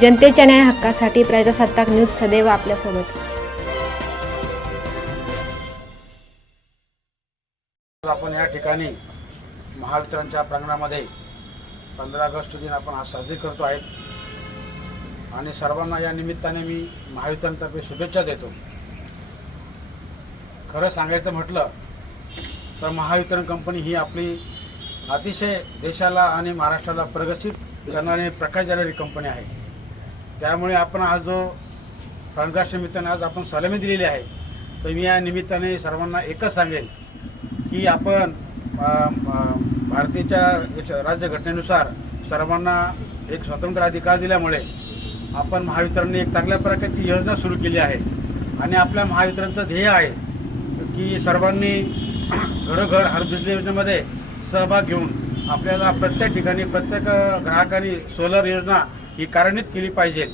जनतेच्या न्याय हक्कासाठी प्रजासत्ताक न्यूज सदैव आपल्यासोबत। आपण या ठिकाणी महावितरणच्या प्रांगणामध्ये 15 ऑगस्ट दिन आपण आज साजरी करतो आहेत आणि सर्वांना या निमित्ताने मी महावितरणतर्फे शुभेच्छा देतो। खरं सांगायचं म्हटलं तर महावितरण कंपनी ही आपली अतिशय देशाला आणि महाराष्ट्राला प्रगतशील करणारी प्रकाश देणारी कंपनी आहे। त्यामुळे आपण आज जो 15 निमित्ताने आज आपण सलामी दिलेली आहे, तर मी या निमित्ताने सर्वांना एकच सांगेन की आपण भारतीय राज्यघटनेनुसार सर्वांना एक स्वतंत्र अधिकार दिल्यामुळे आपण महावितरणने एक चांगल्या प्रकारची योजना सुरू केली आहे आणि आपल्या महावितरणचं ध्येय आहे की सर्वांनी घरोघर हर बिजली योजनेमध्ये सहभाग घेऊन आपल्याला प्रत्येक ठिकाणी प्रत्येक ग्राहकांनी सोलर योजना ही कार्यान्वित केली पाहिजे।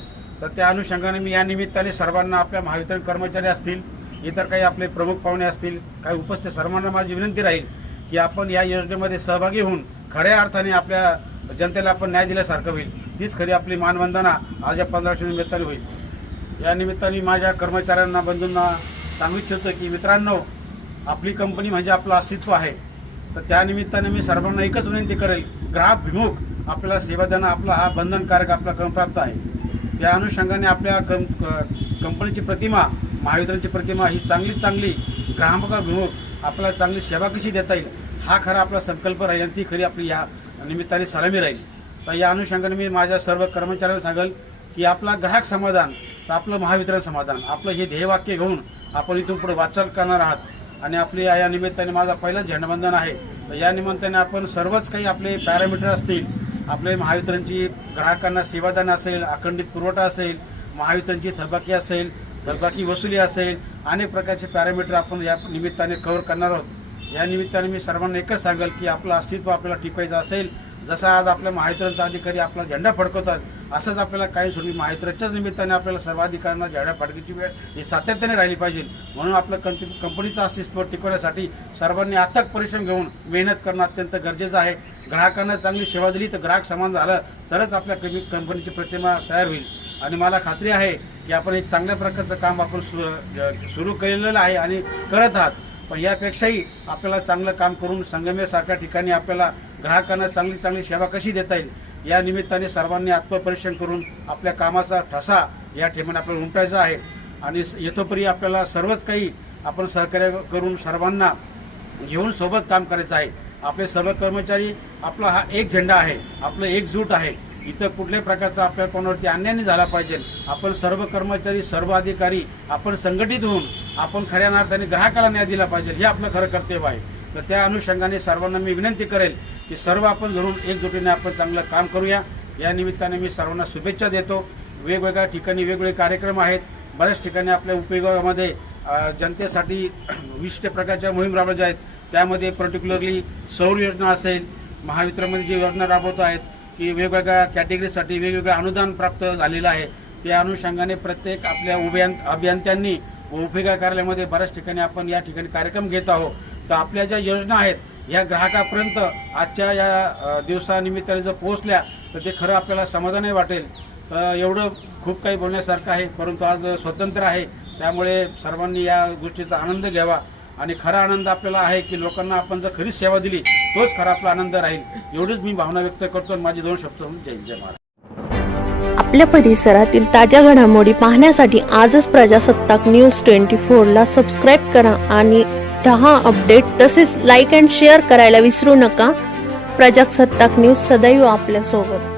तर त्या अनुषंगाने मी या निमित्ताने सर्वांना, आपल्या महावितरण कर्मचारी असतील, इतर काही आपले प्रमुख पाहुणे असतील, काही उपस्थित सर्वांना माझी विनंती राहील की आपण या योजनेमध्ये सहभागी होऊन खऱ्या अर्थाने आपल्या जनतेला आपण न्याय दिल्यासारखं होईल। तीच खरी आपली मानवंदना आज या 15 निमित्ताने होईल। या निमित्ताने माझ्या कर्मचाऱ्यांना, बंधूंना सांगू इच्छितो की मित्रांनो, आपली कंपनी म्हणजे आपलं अस्तित्व आहे। तर त्या निमित्ताने मी सर्वांना एकच विनंती करेल, ग्राहकभिमुख आपल्याला सेवा देणं आपला हा बंधनकारक आपला क्रमप्राप्त आहे। त्या अनुषंगाने आपल्या कंपनीची प्रतिमा, महावितरणची प्रतिमा ही चांगली ग्राहकाभिमुख आपल्याला चांगली सेवा कशी देता येईल हा खरा आपला संकल्प राहील आणि ती खरी आपली या निमित्ताने सलामी राहील। तर या अनुषंगाने मी माझ्या सर्व कर्मचाऱ्यांना सांगेल की आपला ग्राहक समाधान तर आपलं महावितरण समाधान, आपलं हे ध्येयवाक्य घेऊन आपण इथून पुढे वाटचाल करणार आहात। आणि आपली या निमित्ताने माझा पहिला झेंडावंदन आहे। तर या निमित्ताने आपण सर्वच काही आपले पॅरामीटर असतील, आपले महावितरणची ग्राहकांना सेवादान असेल, अखंडित पुरवठा असेल, महावितरणची थकबाकी असेल, थकबाकी वसुली असेल, अनेक प्रकारचे पॅरामीटर आपण या निमित्ताने कव्हर करणार आहोत। या निमित्ताने मी सर्वांना एकच सांगेल की आपलं अस्तित्व आपल्याला टिकवायचं असेल, जसा आज आपल्या महावितरणचा अधिकारी आपला झेंडा फडकवतात, असंच आपल्याला कायमस्वरूपी महावितरणच्याच निमित्ताने आपल्याला सर्व अधिकाऱ्यांना झेंडा फडकायची वेळ ही सातत्याने राहिली पाहिजे। म्हणून आपलं कंपनीचं अस्तित्व टिकवण्यासाठी सर्वांनी अथक परिश्रम घेऊन मेहनत करणं अत्यंत गरजेचं आहे। ग्राहकांना चांगली सेवा दिली तर ग्राहक समान झालं तरच आपल्या कंपनीची प्रतिमा तयार होईल। आणि मला खात्री आहे की आपण एक चांगल्या प्रकारचं काम आपण सुरू केलेलं आहे आणि करत आहात। पण यापेक्षाही आपल्याला चांगलं काम करून संगमेसारख्या ठिकाणी आपल्याला ग्राहकांना चांगली सेवा कशी देता येईल या निमित्ताने सर्वांनी आत्मपरीक्षण करून आपल्या कामाचा ठसा या ठिकाणी आपल्याला उमटायचा आहे। आणि येतोपरी आपल्याला सर्वच काही आपण सहकार्य करून सर्वांना घेऊन सोबत काम करायचं आहे। आपले सर्व कर्मचारी, आपला हा एक झेंडा आहे, आपलं एकजूट आहे। इथं कुठल्याही प्रकारचा आपल्या कोणावरती अन्याय नाही झाला पाहिजे। आपण सर्व कर्मचारी, सर्व अधिकारी आपण संघटित होऊन आपण खऱ्या अर्थाने ग्राहकाला न्याय दिला पाहिजे, हे आपलं खरं कर्तव्य आहे। तर त्या अनुषंगाने सर्वांना मी विनंती करेल की सर्व आपण धरून एकजुटीने आपण चांगलं काम करूया। या निमित्ताने मी सर्वांना शुभेच्छा देतो। वेगवेगळ्या ठिकाणी वेगवेगळे कार्यक्रम आहेत, बऱ्याच ठिकाणी आपल्या उपविभागामध्ये जनतेसाठी विशिष्ट प्रकारच्या मोहीम राबवल्या आहेत। त्यामध्ये पर्टिक्युलरली सौर योजना असेल, महावितरणमध्ये जी योजना राबवत आहेत की वेगवेगळ्या कॅटेगरीसाठी वेगवेगळं अनुदान प्राप्त झालेलं आहे। त्या अनुषंगाने प्रत्येक आपल्या अभियंत्यांनी व उपविभाग कार्यालयामध्ये बऱ्याच ठिकाणी आपण या ठिकाणी कार्यक्रम घेत आहोत। तर आपल्या ज्या योजना आहेत या ग्राहकापर्यंत आजच्या या दिवसानिमित्ताने जर पोहोचल्या तर ते खरं आपल्याला समाधानही वाटेल। तर एवढं खूप काही बोलण्यासारखं आहे, परंतु आज स्वतंत्र आहे, त्यामुळे सर्वांनी या गोष्टीचा आनंद घ्यावा। आणि खरा आनंद आपल्याला आहे की लोकांना आपण जर खरीच सेवा दिली तोच खरा आपला आनंद राहील। एवढीच मी भावना व्यक्त करतो आणि माझी 2 शब्द जय महाराज। आपल्या परिसरातील ताज्या घडामोडी पाहण्यासाठी आजच प्रजासत्ताक न्यूज 24 सबस्क्राईब करा आणि रहा अपडेट। तसेच लाईक अँड शेअर करायला विसरू नका। प्रजासत्ताक न्यूज सदैव आपल्यासोबत।